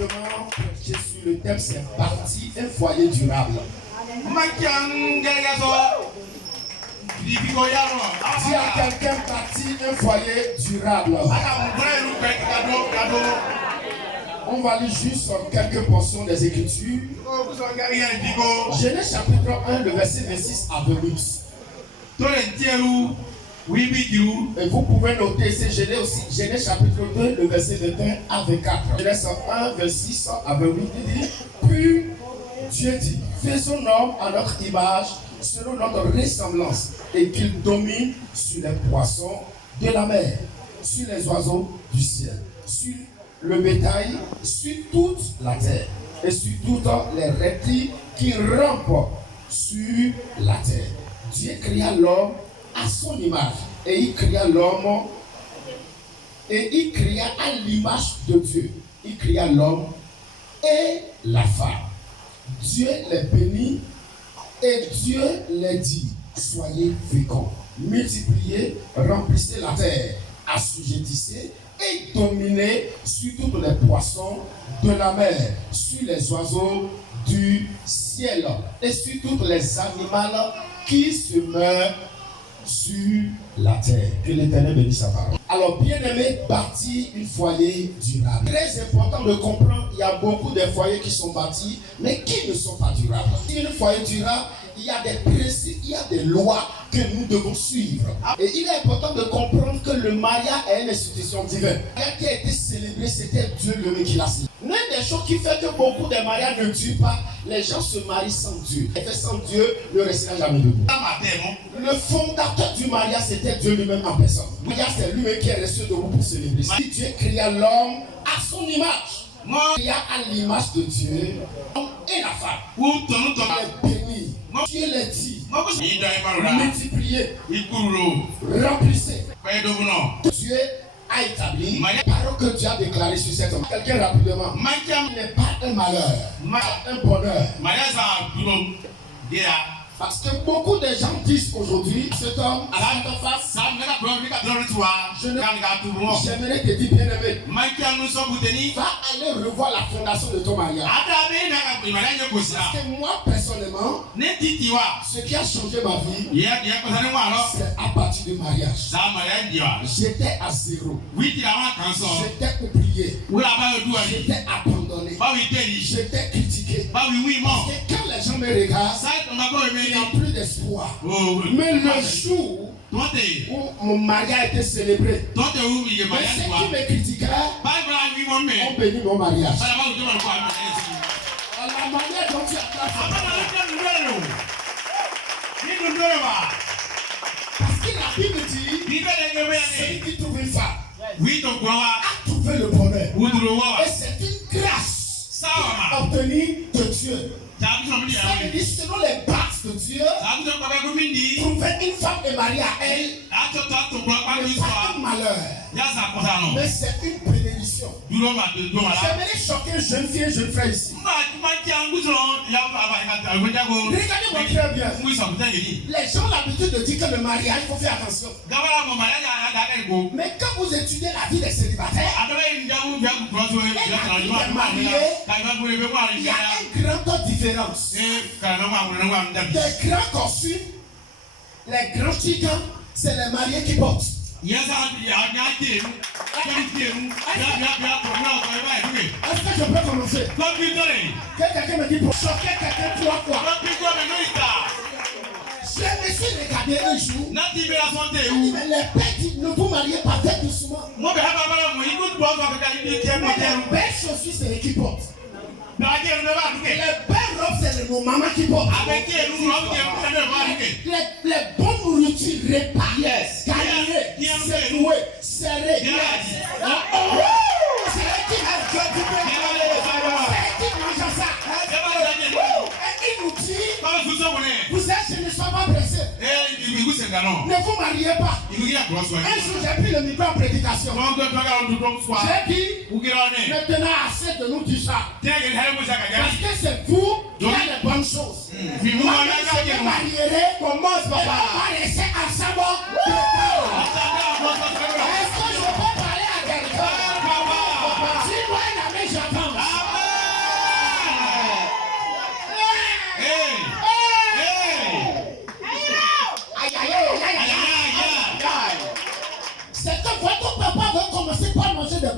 rapidement prêcher sur le thème, c'est bâtir un foyer durable. Dis à quelqu'un bâtir un foyer durable. On va lire juste quelques portions des Écritures. Genèse chapitre 1, le verset 26 à 28. Et vous pouvez noter, c'est Genèse chapitre 2, le verset 21 à 24. Genèse 1, 26 à 28, il dit, puis Dieu dit, faisons l'homme à notre image, selon notre ressemblance, et qu'il domine sur les poissons de la mer, sur les oiseaux du ciel, sur le bétail, sur toute la terre, et sur toutes les reptiles qui rampent sur la terre. Dieu créa l'homme à son image, et il créa l'homme, et il créa à l'image de Dieu. Il créa l'homme et la femme. Dieu les bénit, et Dieu les dit, soyez féconds, multipliez, remplissez la terre, assujettissez et dominez sur tous les poissons de la mer, sur les oiseaux du ciel et sur tous les animaux qui se meurent sur la terre. Que l'Éternel bénisse sa parole. Alors, bien-aimé, bâtir un foyer durable. Très important de comprendre, il y a beaucoup de foyers qui sont bâtis, mais qui ne sont pas durables. Un foyer durable, il y a des principes, il y a des lois que nous devons suivre. Et il est important de comprendre que le mariage est une institution divine. Quand qui a été célébré, c'était Dieu lui-même qui l'a signé. L'une des choses qui fait que beaucoup de mariages ne durent pas, les gens se marient sans Dieu. Et sans Dieu, ne restera jamais debout. Le fondateur du mariage, c'était Dieu lui-même en personne. Le mariage, c'est lui-même qui est resté debout pour célébrer. Si Dieu créa l'homme à son image, il y a à l'image de Dieu, l'homme et la femme. Il est béni. Dieu les dit, multipliez, remplissez. Dieu a établi la parole que Dieu a déclarée sur cette homme. Quelqu'un rapidement. Il n'est pas un malheur, un bonheur. Parce que beaucoup de gens disent aujourd'hui, cet homme à cette face, j'aimerais te dire, bien-aimé, va aller revoir la fondation de ton mariage. Parce que moi, personnellement, ce qui a changé ma vie, c'est à partir du mariage. J'étais à zéro. J'étais oublié. J'étais abandonné. J'étais critiqué. Parce que quand les gens me regardent, il n'y a plus d'espoir. Mais le jour où mon mariage a été célébré, ceux qui me critiquaient ont béni mon mariage. La manière dont tu as fait, parce que la Bible dit, celui qui trouve une femme a trouvé le bonheur. Et c'est une grâce obtenue de Dieu. Ça veut dire selon les bases de Dieu, trouver une femme et marier à elle, n'est pas un malheur, mais c'est une bénédiction. J'aimerais choquer une jeune fille et jeune frère ici. Regardez-moi très bien. Les gens ont l'habitude de dire que le mariage, il faut faire attention. Mais quand vous étudiez la vie des célibataires, et la vie des mariés, il y a une grande différence. Les grands costumes, les grands chiens, c'est les mariés qui portent. Est-ce que je peux commencer? Quelqu'un me dit pour choquer quelqu'un 3 fois. Je me suis regardé un jour. Mais les pères disent ne vous mariez pas, faites doucement. Mais les belles chaussures, c'est les qui portent. Les belles robes, c'est nos mamans qui portent. Les bonnes nourritures, repas, carrés, secoués, serrés. C'est eux qui mangent du pain. C'est eux qui mangent ça. Et il nous dit, vous êtes, je ne suis pas pressé. Ne vous mariez pas. Un jour, j'ai pris le micro en prédication. J'ai dit, maintenant assez de nous dire ça. Parce que c'est vous qui avez les bonnes choses. Moi, je me marierai. Commence, papa. On va rester ensemble. Est-ce que je peux parler à quelqu'un? Si moi, la main, j'attends.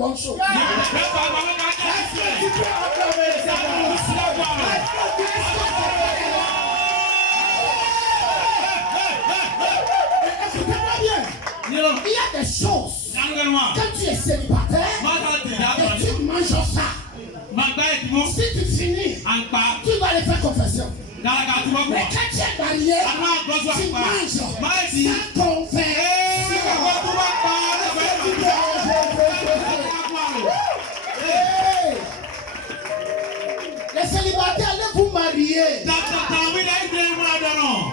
bonne chose. Écoutez-moi bien. Il y a des choses. Quand tu es célibataire et tu manges ça, si tu finis, tu dois aller faire confession. Mais quand tu es marié, tu manges sans les célibataires, allez vous marier.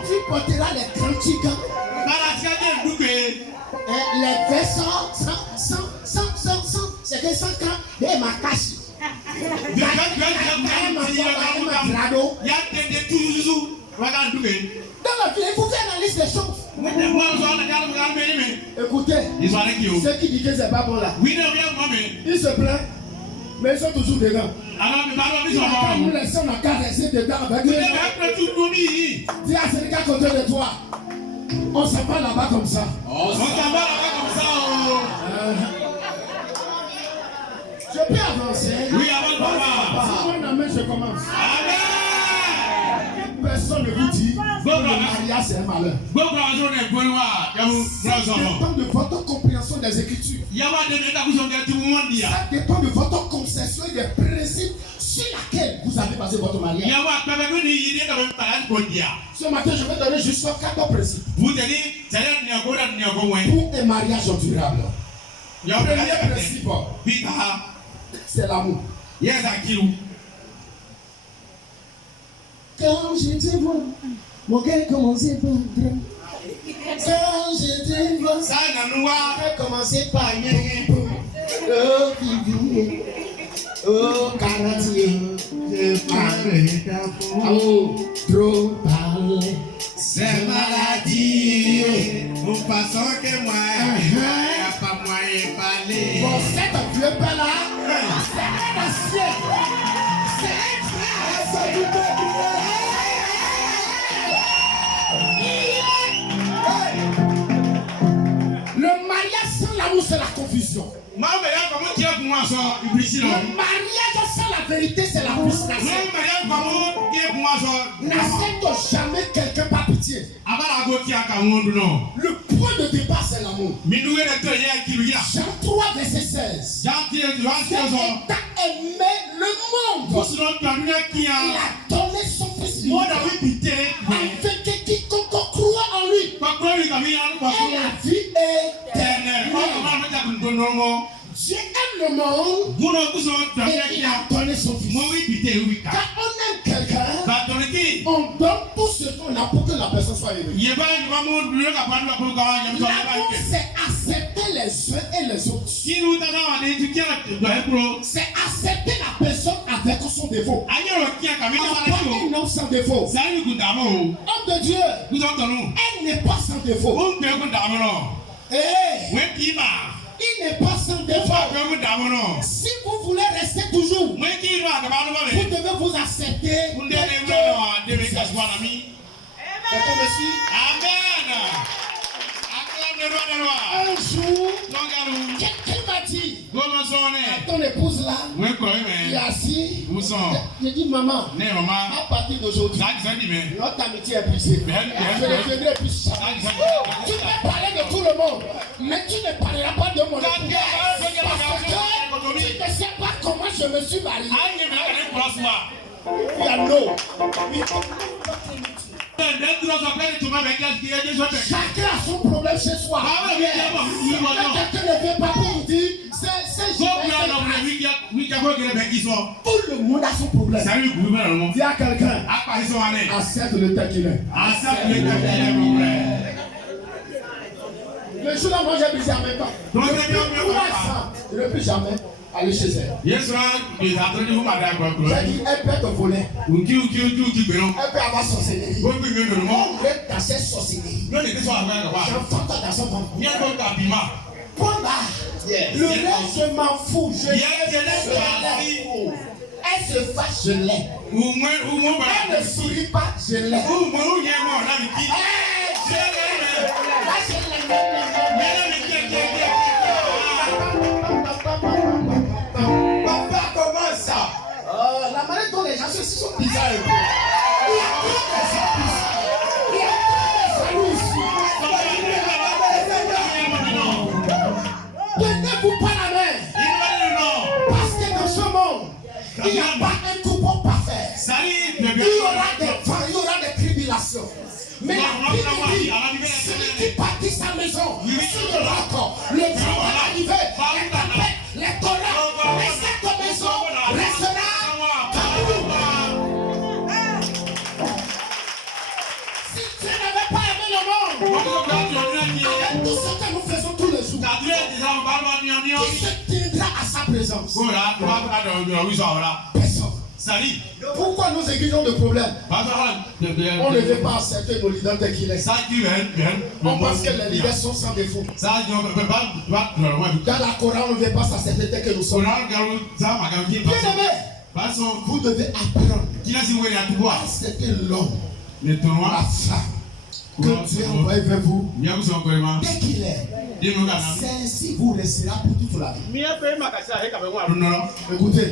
Tu porteras les cantiques, les versants, c'est que 100 ans, et ma cache. Dans la vie, il faut faire la liste des choses. Écoutez, ceux qui disent que c'est pas bon là, ils se plaignent, mais ils sont toujours dedans. Nous laissons la carte rester dedans avec eux. Dis à celui qui est à côté de toi, on s'en va là-bas comme ça. Je peux avancer. Oui, avance, papa. Si mon ami, je commence. Amen. Personne ne vous dit que le mariage c'est un malheur. Ça dépend de votre compréhension des Écritures. Ça dépend de votre conception et des principes sur lesquels vous avez basé votre mariage. Ce matin, je vais donner juste 4 principes pour un mariage durable. Le premier principe, c'est l'amour. Quand je te vois, mon cœur commence par entrer. Quand je te vois, mon cœur commence par entrer. Oh, Bibi, oh, Caratier, oh, trop parler. C'est maladie, nous passons que moi, il n'y a pas moyen de parler. Bon, cet vieux père là, c'est un ancien. C'est un frère, du peuple. Le mariage sans l'amour, c'est la confusion. Le mariage sans la vérité, c'est la frustration. N'accepte jamais quelqu'un par pitié. Le point de départ, c'est l'amour. Jean 3, verset 16. Dieu a aimé le monde. Il a donné son fils. Afin que quiconque croit en lui ait la vie éternelle. Dieu aime le monde et il a donné son fils. Quand on aime quelqu'un, on donne tout ce qu'on a pour que la personne soit aimée. L'amour, c'est accepter les uns et les autres. C'est accepter la personne avec son défaut. Un homme sans défaut. Homme de Dieu, elle n'est pas sans défaut. Il n'est pas sans défaut. Si vous voulez rester toujours, vous devez vous accepter. Un jour, quelqu'un m'a dit, ton épouse là, il est assis. J'ai dit, maman, à partir d'aujourd'hui, notre amitié est brisée. Je ne deviendrai plus ça. Tu peux parler de tout le monde, mais tu ne parleras pas de mon épouse. Parce que tu ne sais pas comment je me suis marié. Il y a non. Chacun a son problème chez soi. Quand quelqu'un ne vient pas pour vous dire, tout le monde a son problème. Dis à quelqu'un, accepte le tel qu'il est. Le jour où moi j'ai brisé à mes pas, je ne veux plus jamais aller chez elle. J'ai dit, elle peut te voler. Elle peut avoir sorcellerie. On est dans cette sorcellerie. J'entends dans son ventre. Point là. Le reste, je m'en fous. Je l'aime. Elle se fâche, je l'aime. Elle ne sourit pas, je l'aime. lieux dont les gens sont bizarres un peu. Il y a trop de gens ici. Il y a trop de jaloux ici. Donnez-vous pas la main. Parce que dans ce monde, il n'y a pas un coupon parfait. Il y aura des vents, il y aura des tribulations. Mais la Bible dit, celui qui bâtit sa maison sur le roc, le vent va arriver, les tempêtes, les torrents, mais cette maison restera debout. Si Dieu n'avait pas aimé le monde, avec tout ce que nous faisons tous les jours, qui se tiendra à sa présence? Personne. Pourquoi nous aiguillons de problèmes? On ne veut pas accepter nos leaders tel qu'il est. On pense que les leaders sont sans défaut. Dans la Coran, on ne veut pas s'accepter tel que nous sommes. Bien-aimés, vous devez apprendre à accepter l'homme, la femme que Dieu envoie vers vous dès qu'il est. C'est ainsi que vous resterez pour toute la vie. Écoutez,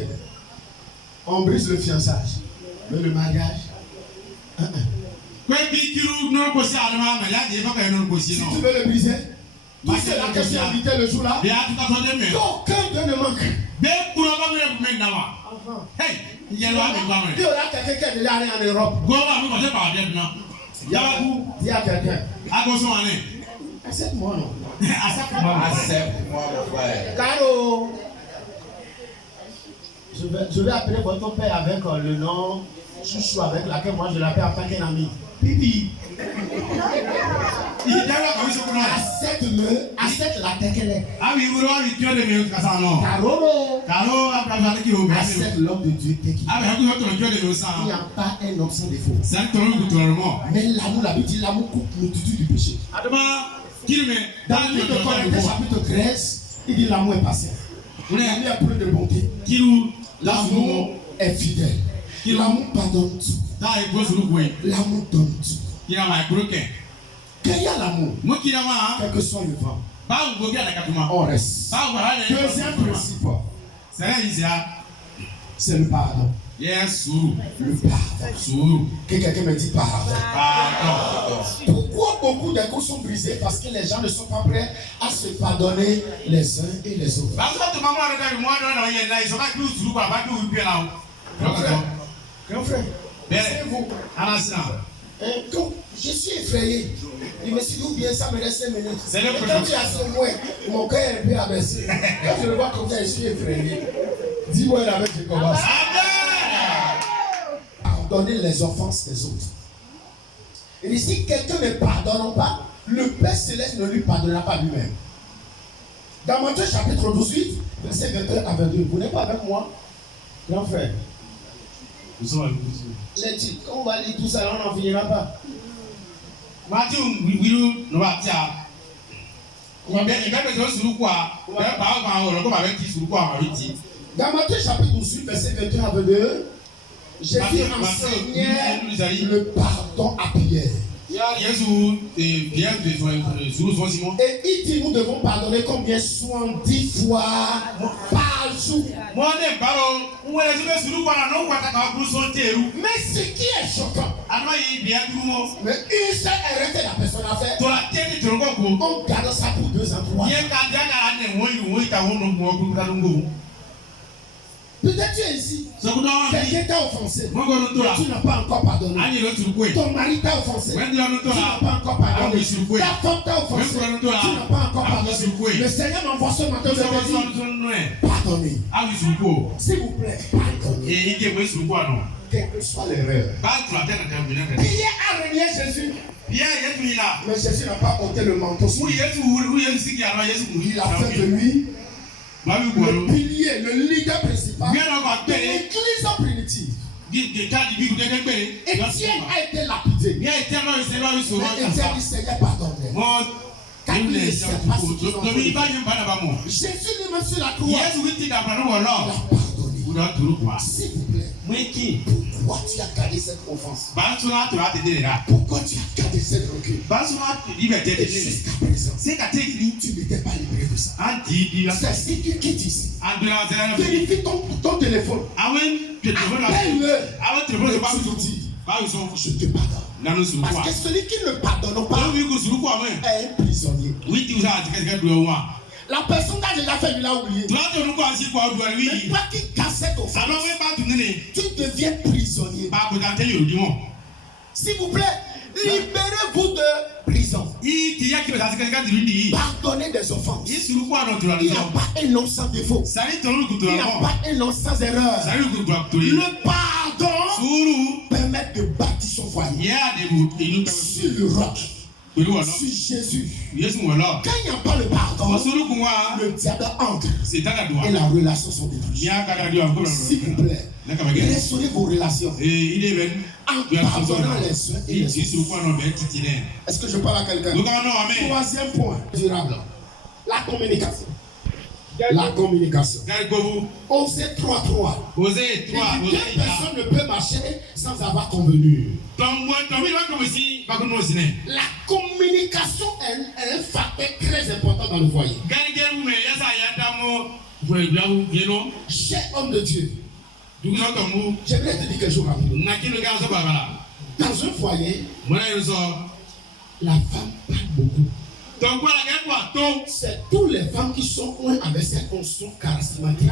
on brise le fiançage, mais le mariage. Si tu veux le briser, tout cela que tu as invité le jour-là, qu'aucun d'eux ne manque. Il y aura quelqu'un qui est déjà allé en Europe. Dis à quelqu'un. Accepte-moi, non? Accepte-moi, mon frère. Caro. Je vais appeler votre père avec le nom chouchou avec laquelle moi je l'appelle en tant qu'un ami. Bibi. Accepte-le, accepte-la telle qu'elle est. Caro. Accepte l'homme de Dieu tel qu'il est. Il n'y a pas un homme sans défaut. Mais l'amour, la Bible dit l'amour coupe multitude du péché. Dans le livre de Corinthiens chapitre 13, il dit l'amour est patient. L'amour est plein de bonté. L'amour est fidèle. L'amour pardonne tout. L'amour donne tout. Quand il y a l'amour, quel que soit le vent, on reste. Deuxième principe, c'est le pardon. Le pardon. Que quelqu'un me dit pardon. Pourquoi beaucoup de coups sont brisés? Parce que les gens ne sont pas prêts à se pardonner les uns et les autres. Grand frère, c'est vous. Quand je suis effrayé, je me suis dit, ou bien ça me reste 5 minutes. Quand tu as ce moins, mon cœur est un peu abaissé. Quand je le vois comme ça, je suis effrayé. Dis-moi avec je commence. Pardonner les offenses des autres. Et si quelqu'un ne pardonne pas, le Père Céleste ne lui pardonnera pas lui-même. Dans Matthieu chapitre 18, verset 21 à 22, vous n'êtes pas avec moi, grand frère? Les titres, quand on va lire tout ça, on n'en finira pas. Dans Matthieu chapitre 18, verset 21 à 22, Jésus enseignait le pardon à Pierre. Et il dit, nous devons pardonner combien? 70 fois par jour. Mais ce qui est choquant, mais une seule erreur que la personne a fait, on garde ça pour 2 ans, 3 ans. Peut-être tu es ici, quelqu'un t'a offensé, tu n'as pas encore pardonné. Ton mari t'a offensé, tu n'as pas encore pardonné. Ta femme t'a offensé, tu n'as pas encore pardonné. Le Seigneur m'envoie ce matin de dire, pardonnez. S'il vous plaît, pardonnez. Quelle que soit l'erreur. Pierre a renié Jésus. Mais Jésus n'a pas ôté le manteau sur lui. Il a fait de lui le pilier, le leader principal de l'église primitive. Étienne a été lapidé. Mais Étienne dit, Seigneur, pardonne-moi. Car il ne sait pas ce qu'ils ont fait. Jésus lui-même sur la croix, il a pardonné. S'il vous plaît, Pourquoi tu as gardé cette offense? Pourquoi tu as gardé cette recul? Et jusqu'à présent, tu n'étais pas libéré de ça. C'est si tu quittes ici. Vérifie ton téléphone. Appelle-le. Je te pardonne. Parce que celui qui ne pardonne pas est un prisonnier. La personne qui a déjà fait, il a oublié. Mais toi qui gardes cette offense, tu deviens prisonnier. S'il vous plaît, libérez-vous de prison. Pardonnez des offenses. Il n'y a pas un nom sans défaut. Il n'y a pas un nom sans erreur. Le pardon permet de bâtir son foyer sur le roc. Sur Jésus. Quand il n'y a pas le pardon, le diable entre et la relation sont détruites. S'il vous plaît, restaurez vos relations en pardonnant les uns et les autres. Est-ce que je parle à quelqu'un? Troisième point durable, la communication. La communication. Osée 3.3. Deux personnes ne peuvent marcher sans avoir convenu. La communication est un facteur très important dans le foyer. Cher homme de Dieu, j'aimerais te dire quelque chose rapidement. Dans un foyer, la femme parle beaucoup. C'est toutes les femmes qui sont avec cette fonction charismatique.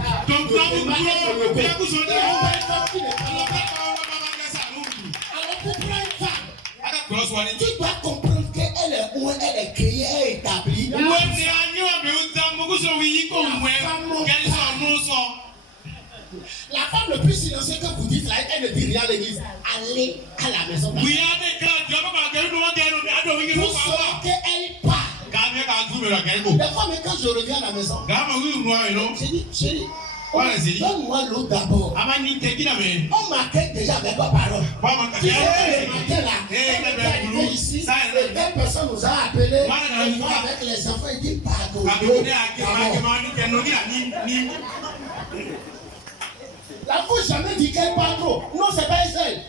Tu dois comprendre qu'elle est créée et établie. La femme le plus silencieuse que vous dites là, elle ne dit rien à l'église. Allez à la maison. Vous saurez qu'elle parle. Des fois, mais quand je reviens à la maison, j'ai dit, chérie, donne-moi l'eau d'abord. On m'accueille déjà avec ma parole. Tu sais, le matin là, ici, telle personne nous a appelés, avec les enfants, il dit pardon. La femme jamais dit qu'elle parle trop. Non, c'est pas elle.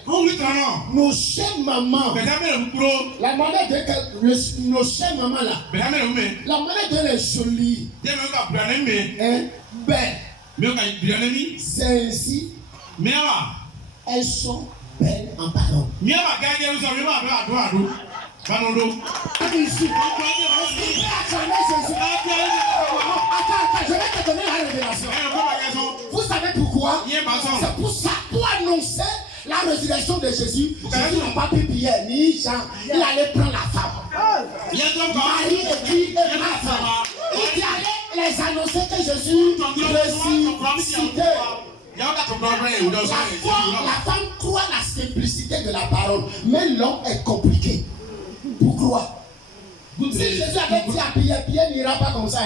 Nos chères mamans. La manière de nos chères mamans là. La manière de les jolies. C'est ainsi. Elles sont belles en parole. Attends, je vais te donner la révélation. Vous savez pourquoi? C'est pour ça, pour annoncer la résurrection de Jésus. Jésus n'a pas pris Pierre ni Jean. Il allait prendre la femme. Marie et Marthe. Il allait les annoncer que Jésus ressuscité. La femme croit la simplicité de la parole, mais l'homme est compliqué pour croire. Si Jésus avait dit à Pierre, Pierre n'ira pas comme ça.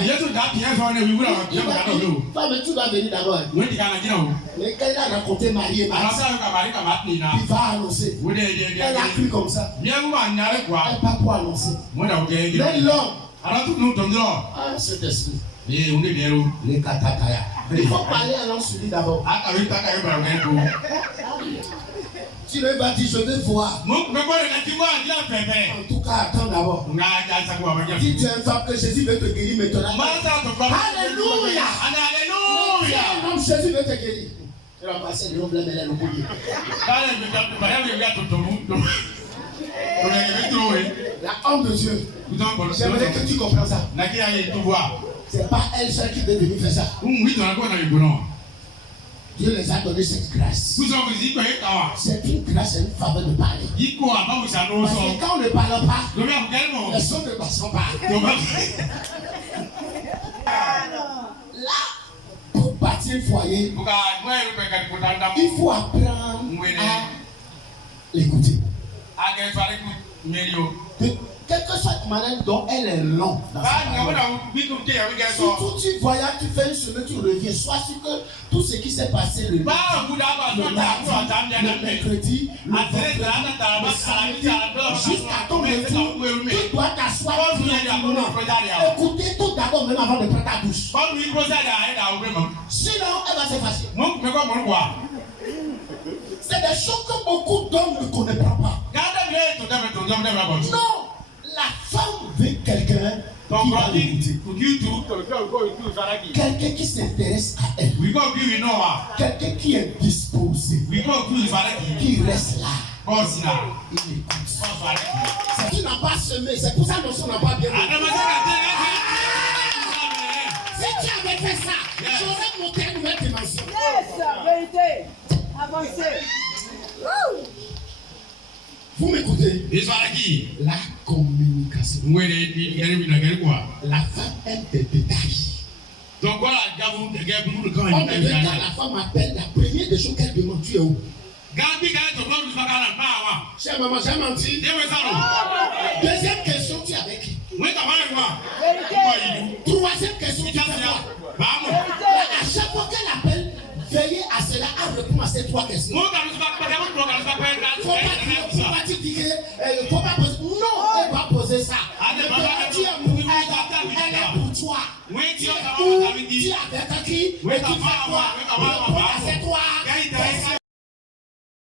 Toi, mais tu vas venir d'abord. Mais quand il a rencontré Marie et Marthe, il va annoncer. Elle a cru comme ça. Elle n'a pas pour annoncer. Mais l'homme, cet esprit. Les katakaya. Il faut parler à l'homme sur lui d'abord. Tu ne vas dire, je vais voir. En tout cas, attends d'abord. Si tu es une femme que Jésus veut te guérir maintenant. Alléluia. Alléluia. Jésus veut te guérir. Tu vas passer le nom de la la honte de Dieu. J'aimerais que tu comprennes ça. C'est pas elle seule qui veut venir faire ça. Dieu les a donné cette grâce. C'est une grâce et une faveur de parler. Parce que quand on ne parle pas, les sons ne passent pas. Là, pour bâtir le foyer, il faut apprendre à l'écouter. Quelque soit manière dont elle est longue. Surtout tu voyages, tu fais une semaine, tu reviens. Sois sûr que tout ce qui s'est passé le mercredi, le samedi, jusqu'à ton retour, tu dois t'asseoir tranquillement. Écoutez tout d'abord, même avant de prendre ta douche. Sinon, elle va s'effacer. C'est des choses que beaucoup d'hommes ne connaissent pas. Non, la femme veut quelqu'un qui va l'écouter. Quelqu'un qui s'intéresse à elle. Quelqu'un qui est disposé. Qui reste là. Il écoute. Si tu n'as pas semé, c'est pour ça que nos sons n'ont pas bien monté. Si tu avais fait ça, j'aurais monté à une nouvelle dimension. Yes, vérité. Avancez. Vous m'écoutez? La communication. La femme aime des détails. Donc voilà, On me regarde, la femme appelle, la première des choses qu'elle demande, tu es où? Chère maman, j'ai menti. Deuxième question, tu es avec qui? Troisième question, tu fais quoi? À chaque fois qu'elle appelle, veillez à cela, à répondre à ces trois questions. Faut pas dire que faut pas poser. Non, elle va poser ça. Elle est pour toi. Tu es avec qui? Et tu fais quoi? Réponds à ces trois questions.